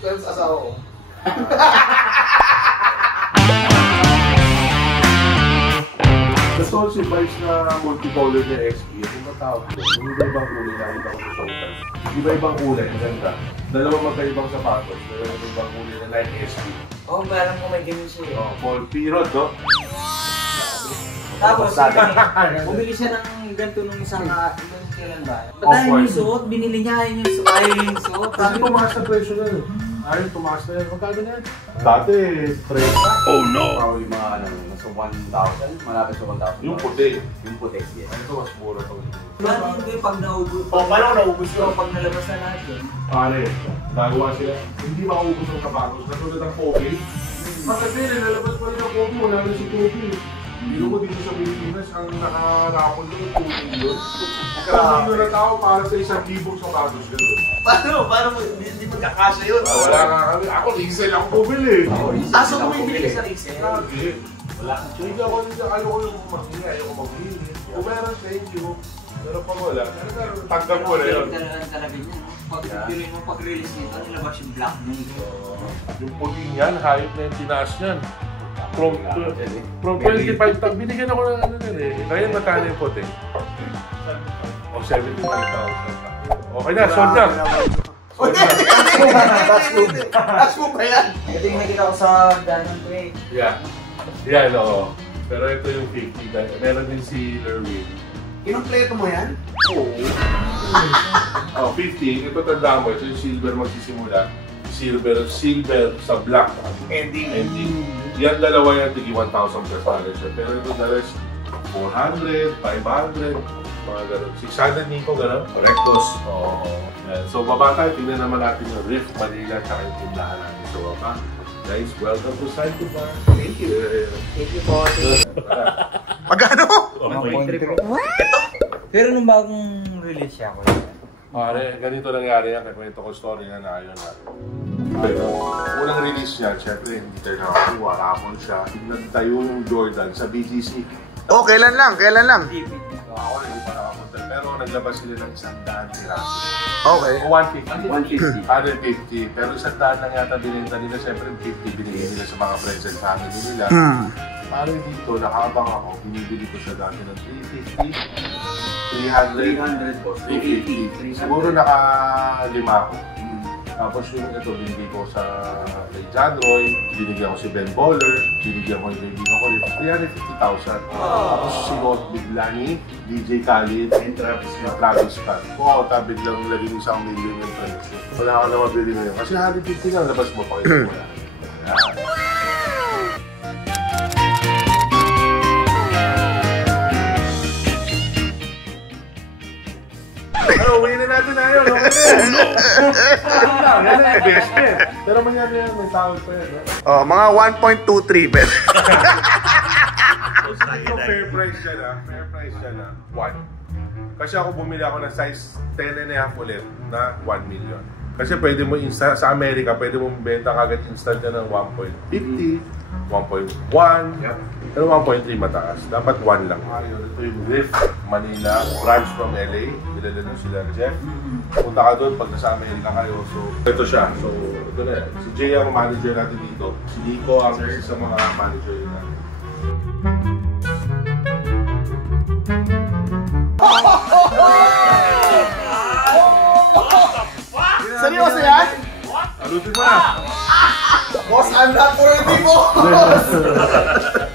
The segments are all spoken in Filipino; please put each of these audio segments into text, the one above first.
Pero sa asawa ko. Gusto ko si Vice na multicolor na XP. Yung matawag ko, yung iba-ibang kulay nakita ko sa showtime. Iba-ibang kulay, maganda. Dalawang magkaibang sapatos, dalawang ibang kulay na like XP. Oo, alam ko may ganun siya. Oh, Paul Pirot, no? Tapos, bumili siya ng ganito nung isang kailan ba? Ba't ayaw yung suot? Binili niya yung suot. Ayaw yung suot. Kasi tumaas na presyo na yun. Ayun, tumaas na yun. Magkano na yun? Dati, 3. Oh no! Probably mga ano, nasa 1,000. Malapit sa 1,000. Yung puti. Yung puti, yes. Ito mas mura pag Paano yung pag naubos? Paano naubos yun? Pag nalabas na natin. Pare, nagawa sila. Hindi maubos ang sapatos. Natulad ang Kobe. Kasi nilalabas pa rin ang Kobe. Wala na si Kobe. Hindi mo dito sa Pilipinas, ang nakarapon doon, 2 million. Karamihan na tao para sa 1,000 sapatos gano'n. Paano mo? Hindi magkakasya yun. Wala nga kami. Ako, resale ako bumili. Aso mo bumibili sa resale? Lagi. Wala. Hindi ako yung mahingi. Ayoko maghili. Kung meron, thank you. Pero pag wala, tanggap ko na yun. Talaga niya, no? Pag piloy mo pag-release nito, nilabas yung black moon. Yung puti niyan, hype na yung tinaas niyan. From 25, binigyan ako ng ano nun eh. Ngayon magkano yung puti? O 75,000. Okay na, sold na. Tax mo pa yan? Ito yung nakita ko sa danon ko eh. Yeah. Yan, oo. Pero ito yung 50. Meron din si Lerwin. Kinumpleto mo yan? Oo. Oh, 50. Ito tanda mo. Ito yung silver magsisimula. Silver sa black. Ending. Yan dalawa yan, tigi 1,000 plus pala siya. Pero ito the rest, 400, 500, mga gano'n. 600 Nico, gano'n? Correct, boss. Oo. Yan. So, baba tayo. Tingnan naman natin yung Rift Manila tsaka yung tindahan natin. So, baba. Guys, welcome to Psycho Bar. Thank you. Thank you po. Magkano? 1.3. Pero nung bagong release siya ako. Pare, ganito nangyari yan. Kaya ito ko story nga na ayun na. Pero, unang release niya, syempre, hindi tayo nakakuha. Rapon siya. Nagtayo yung Jordan sa BGC. Oh, kailan lang? Kailan lang? So, ako na hindi pa nakapunta. Pero naglabas sila ng 100 piraso. Okay. O 150. 150. Pero 100 lang yata binenta nila. Syempre, 50 binigyan nila sa mga friends and family nila. Parang dito, nakabang ako. Binibili ko siya dati ng 350. 300 po. 350. Siguro naka-5 ako. Tapos yung ito, binigay ko sa kay John Roy, binigyan ko si Ben Baller, binigyan ko yung kaibigan ko rin 350,000. Tapos sinot bigla ni DJ Khaled and Travis Scott. Oo, biglang laging 1 million yung presyo. Wala ka na mabili na yun. Kasi 150 lang, labas mo pa kayo wala. Pero uwi na natin na yun, okay? Yan ang best eh. Pero mangyari yan, may tawag pa yan. Oh, mga 1.23 bet. Fair price siya na. Fair price siya na. 1. Kasi ako bumili ako ng size 10.5 ulit na 1 million. Kasi pwede mo sa Amerika, pwede mo benta kagad instant yan ng 1.50, 1.1, pero 1.3 mataas. Dapat 1 lang. Ito yung Rift Manila, branch from LA. Bilala na sila Jeff. Punta ka doon pag nasa Amerika kayo. So, ito siya. So, ito na yan. Si Jay ang manager natin dito. Si Nico ang isa sa mga manager natin. Seryoso yan? Alutin mo na! Boss, I'm not worthy mo!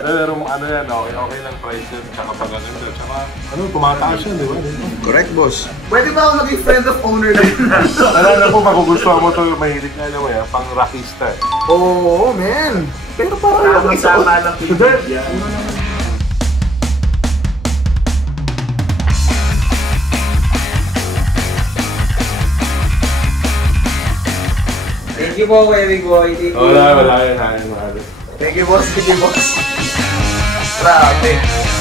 Pero ano yan, okay lang price yan. Tsaka pagaganda. Tsaka tumataas yan, di ba? Correct, boss. Pwede ba ako maging friend of owner na yun? Alala ko, magugustuhan mo ito, mahilig na alam mo yan, pang rockista eh. Oo, man. Pero parang Tama lang pinag yan. Thank you po, Webby Boy. Thank you. Wala yan. Thank you, boss. Thank you, boss. Grabe.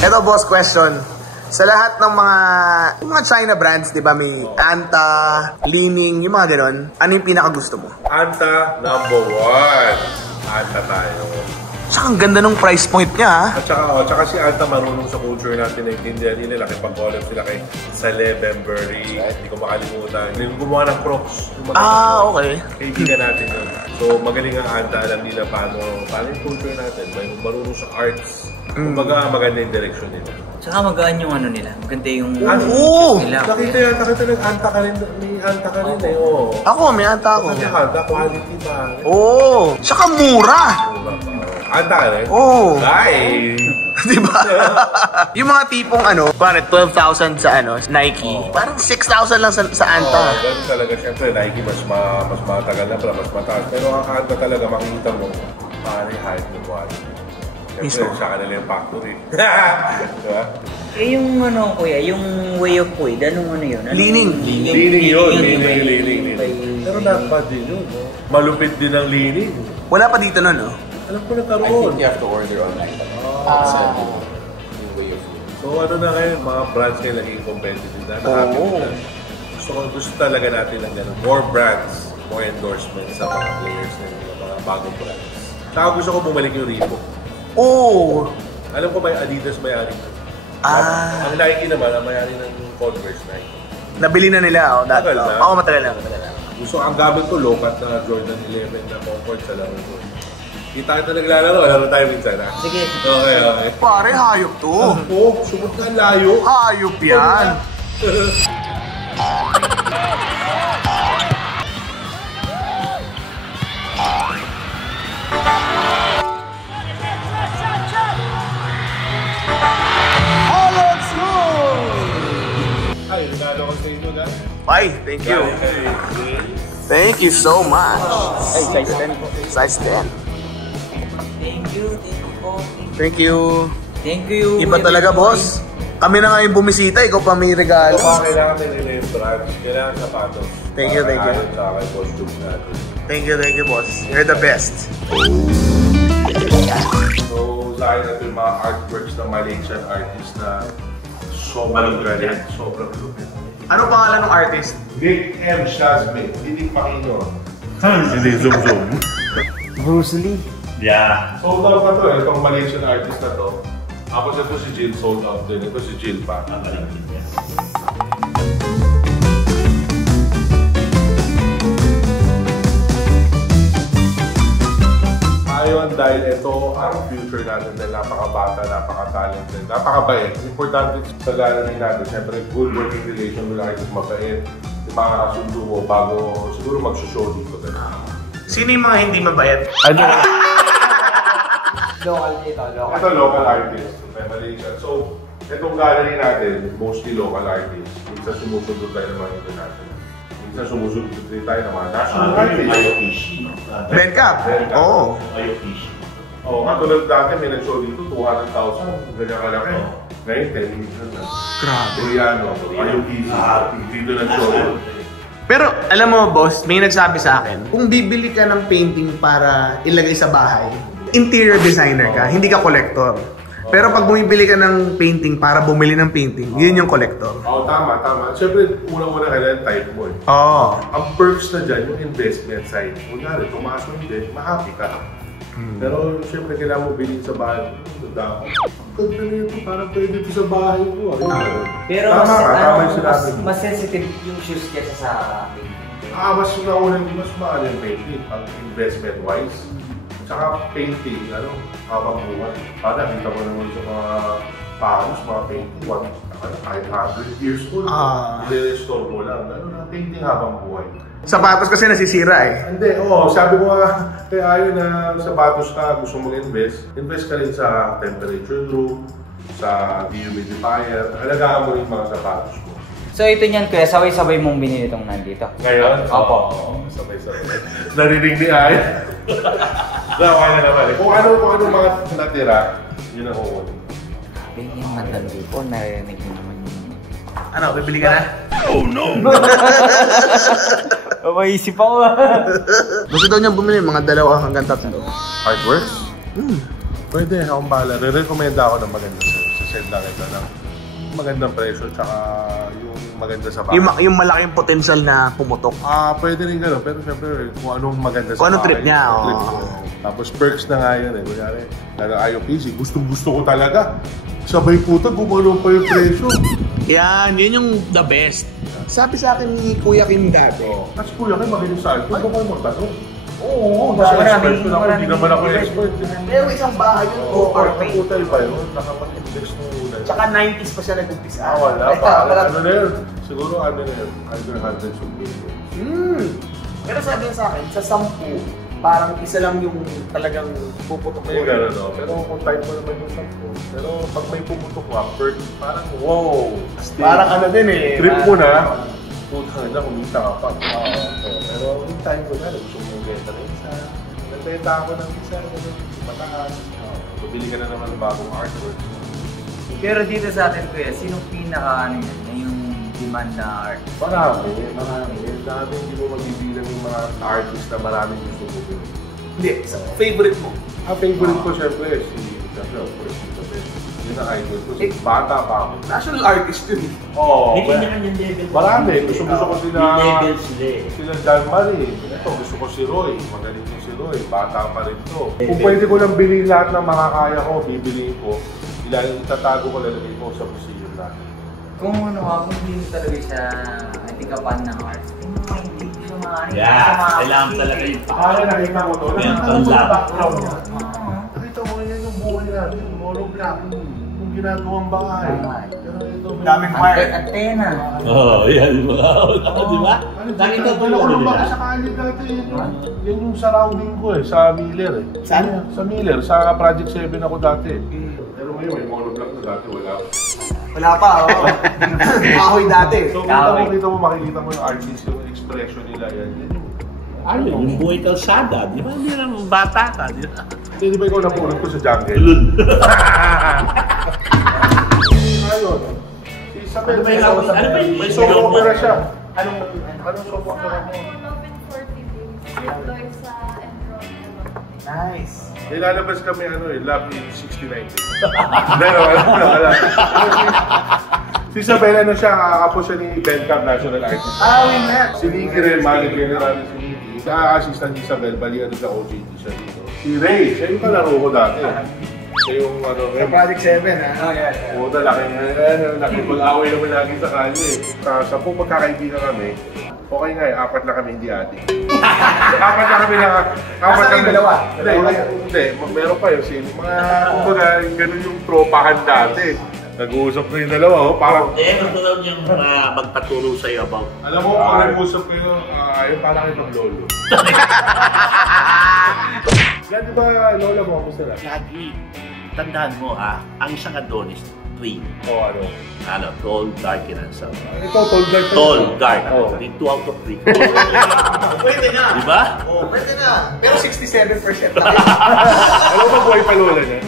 Ito, boss, question. Sa lahat ng mga China brands, di ba, may Anta, Li-Ning, yung mga ganon, ano yung pinakagusto mo? Anta #1. Anta tayo. Tsaka Ang ganda ng price point niya, ha? At saka si Anta marunong sa culture natin, naiintindihan nila, nakipag-collab sila kay Celebembury, hindi ko makalimutan. Yung gumawa ng Crocs. Okay. Kaibigan natin yun. So magaling ang Anta, alam nila paano yung culture natin, marunong sa arts. Kumbaga maganda yung direction nila. Tsaka magaan yung ano nila, maganda yung... Nakita nag-Anta ka rin, may Anta ka rin eh, oo. Ako, may Anta ako. Kasi Anta, quality pa. Oo. Tsaka mura. Anta ka rin? Oo. Ay! Diba? Yung mga tipong parang 12,000 sa Nike. Parang 6,000 lang sa Anta. Ganun talaga. Siyempre, Nike mas matagal na pala, mas mataas. Pero ang Anta talaga, makikita mo, paano yung height ng quality. Siyempre, sa kanila yung factory. Diba? Eh yung kuya, yung way of Quaid, anong yun? Leaning. Leaning. Pero not bad din yun. Malupit din ang leaning. Wala pa dito nun, no? Alam ko nagkaroon. I think you have to order online. So ano na ngayon, mga brands ngayon naging competitive na. Gusto talaga natin ng gano'n. More brands, more endorsements sa mga players na yung mga bagong brands. Saka gusto ko bumalik yung Reebok. Alam ko may Adidas may-ari na. Ang Nike naman, ang may-ari ng Converse Nike. Nabili na nila, Matagal na. Oo, matagal na. Gusto ang gamit ko, low-cut na Jordan 11 na comfort sa laro ko. Kita kita naglalaro, laro tayo minsan ha? Sige. Okay. Pare, hayop to. Sumot na ang layo. Hayop yan. Ay, nalo ko sa inyo guys. Bye, thank you. Thank you so much. Ay, size 10 po. Size 10. Thank you po. Thank you. Thank you. Iba talaga, boss. Kami na nga yung bumisita, ikaw pa may regalo. Kailangan nila yung brand, kailangan sapatos. Thank you. Sa akin, costume natin. Thank you, boss. You're the best. So, sa akin natin yung mga artworks ng Malaysian artist na sobrang galing, sobrang lupit. Ano pangalan ng artist? Nick M. Shazme, Didik Makino. Hindi, zoom. Bruce Lee. Yeah. Sold out na to eh, itong Malaysian artist na to. Ako ito si Jill, sold out din. Ito si Jill pa. Ayun, dahil ito ang future natin na napakabata, napaka-talented, napakabait. Importante sa gallery natin, siyempre good working relation with artist, mabait. Yung mga kasundo mo bago siguro mag-show dito. Sino yung mga hindi mabait? Ito local artist, may Malaysia. So, itong gallery natin, mostly local artists. Minsan sumusunod tayo ng mga international. Minsan sumusunod din tayo ng mga national artists. Ayokishi. Bencap? Oo. Ayokishi. Katulad dati may nag-show dito, 200,000. Ganyan kalaki. Ngayon, 10 million na. Grabe. Ayokishi. Dito nag-show. Pero alam mo, boss, may nagsabi sa akin, kung bibili ka ng painting para ilagay sa bahay, interior designer ka, hindi ka collector. Pero pag bumibili ka ng painting para bumili ng painting, yun yung collector. Tama. Siyempre, unang-una kailangan type mo eh. Ang perks na dyan, yung investment side. Kunyari, tumaas mo hindi, ma-happy ka. Pero siyempre, kailangan mo bilhin sa bahay. Ganda na ito, parang pwede ito sa bahay ko. Pero mas sensitive yung shoes kesa sa akin. Mas naunang, mas mahal yung painting, pang investment-wise. Tsaka painting, habang buhay. Para nakita mo naman sa mga panos, mga painting, kahit 100 years old, i-restore mo lang. Painting habang buhay. Sapatos kasi nasisira eh. Hindi, sabi ko nga, kaya ayaw na sapatos ka, gusto mong invest ka rin sa temperature room, sa dehumidifier, alagaan mo rin mga sapatos mo. So ito niyan kuya, sabay-sabay mong binili itong nandito? Ngayon? Opo. Sabay-sabay. Narinig ni Ay. Kaya na naman eh. Kung ano mga natira, yun ang kukunin. Sabi yung mandandi po, narinig niyo naman yun. Ano, bibili ka na? Oh no! Maisip ako. Gusto daw niya bumili mga 2 hanggang 3. Artworks? Pwede, akong bahala. Re-recommenda ako ng maganda sa send lang ito ng magandang presyo tsaka yung maganda sa bahay. Yung malaking potential na pumutok. Pwede rin gano'n, pero syempre kung anong maganda sa kung anong trip niya, trip ko. Tapos perks na nga yan eh. Kunyari, ayaw PC, gustong-gusto ko talaga. Sabay puta, gumano pa yung presyo. Yan, yun yung the best. Sabi sa akin ni Kuya Kim dati. Tapos Kuya Kim, makinig sa akin, kung kayo magtanong. Oo, Kasi hindi naman ako expert. Pero isang bahay yun, Puta iba yun, nakapag-invest mo una. Tsaka 90s pa siya nag-umpisa. Wala pa. Ano na yun? Siguro ano na yun? Under hundreds of millions. Pero sabi niya sa akin, sa 10, parang isa lang yung talagang puputok May gano'n, no? Pero kung type mo naman yung 10. Pero pag may pumutok ka, parang wow! Parang ano din eh. Trip mo na, putang na, kumita ka pa. Pero yung time ko na, gusto mo yung benta na isa. Nagbenta ako ng isa, mataas. Pabili ka na naman ng bagong artwork. Pero dito sa atin, Kuya, sinong pinaka ano yan, na yung demand na art? Marami. Dami hindi mo magbibilang yung mga artist na maraming gusto mo. Hindi, favorite mo. Ang favorite ko syempre si of course, yun ang idol ko. Bata pa ako. National artist yun. Oo. May kanya-kanyang level. Marami. Gusto ko sila. May level sila eh. Sila John Marie. Ito, gusto ko si Roy. Magaling din si Roy. Bata pa rin to. Kung pwede ko lang bilhin lahat ng makakaya ko, bibiliin ko. Itatago ko, lalagay ko sa museum natin. Kung ano ka, kung hindi talaga siya natikapan ng art, hindi siya maaari. Kailangan talaga yung Nakita mo to. mental lang. Nakita mo yan yung buhay natin. Monoblock. Yung ginagawang bahay. Pero ito, Daming wire. Antena. Oo, yan yung mga di ba? Nakita ko lang baka sa kanya dati. Yan yung surrounding ko eh, sa Miller eh. Saan? Sa Miller, sa Project 7 ako dati. Pero ngayon may monoblock na dati, wala. Wala pa, oo. Ahoy dati. So makikita mo yung artist, yung expression nila yan. Ano, yung buhay kalsada, di ba? Hindi naman bata ka, di ba? Hindi ba ikaw napulot ko sa jungle? Lun. Ayun. Si Isabel, Ano ba yung may soap opera siya. Anong soap opera mo? Love in 40 Days. With Lloyd sa Enron. nice. Nilalabas kami Love in 69 Days. Wala. Si Isabel, siya, kakapos siya ni Ben Camp National Artist. We met. Si Nicky rin, manager namin si Nicky. Assistant ni Isabel, bali sa OJT siya dito. Si Ray, siya yung kalaro ko dati. Siya yung Sa Project 7, ha? Puta, laki pag-away naman lagi sa kanya eh. Sa po magkakaibigan kami, okay nga eh, 4 na kami hindi ate. 4 na kami na... Nasa kayo dalawa? Hindi, meron pa yun. Mga, kumbaga, ganun yung tropahan dati. Nag-uusap na yung dalawa, parang... Gusto daw niyang magpaturo sa'yo about... Alam mo, kung nag-uusap ko yun, yung parang itong lolo. Di ba, lola mo, kamusta na? Lagi, tandaan mo ang isang Adonis, 3. Oo, Tall, dark, and handsome. Ito, tall guard. Tall, dark. Oo. 2 out of 3. Pwede na. Di ba? Oo, pwede na. Pero 67% na. Alam mo, buhay pa lola niya?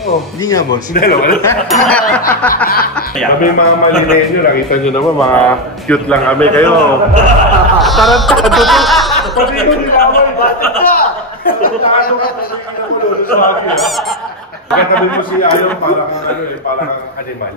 Hindi nga, boss. Dalawa na. Kami mga malinenyo, nakita nyo naman, mga cute lang kami kayo. Tarantado to. Pati ito nila ako, bakit ka? Tarantado ka, pati ito ko lolo sa akin. Katabi mo si Ayon, parang animal.